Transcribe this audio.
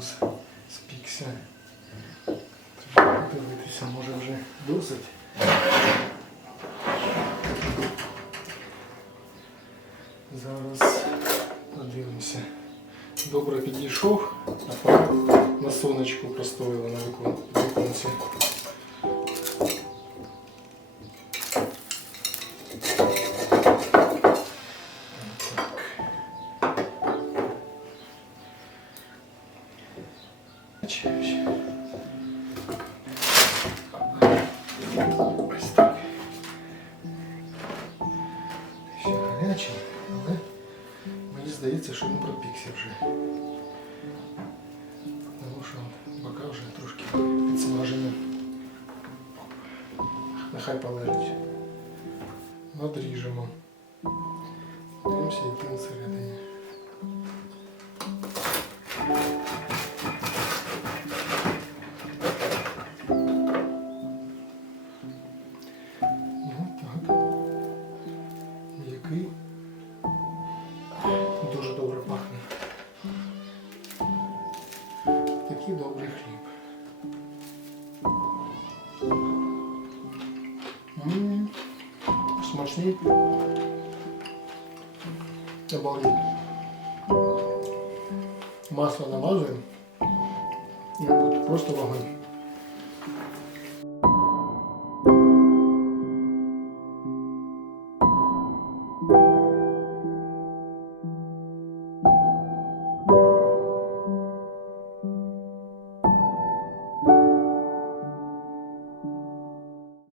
нас спікся. Треба подивитися, може вже досить. Зараз подивимося. Добре підійшов, а потім на сонечку простоїли на вікон- Качаюсь. Ось так. Ще гарячий, але мені здається, що він пропікся вже. Тому що бока вже трошки підсмажені. Нехай полежить. Надріжемо. Дивимося, який він всередині. Який дуже добре пахне. Такий добрий хліб. Смачний. Обалдеть. Масло намазуємо. І буде просто вогонь.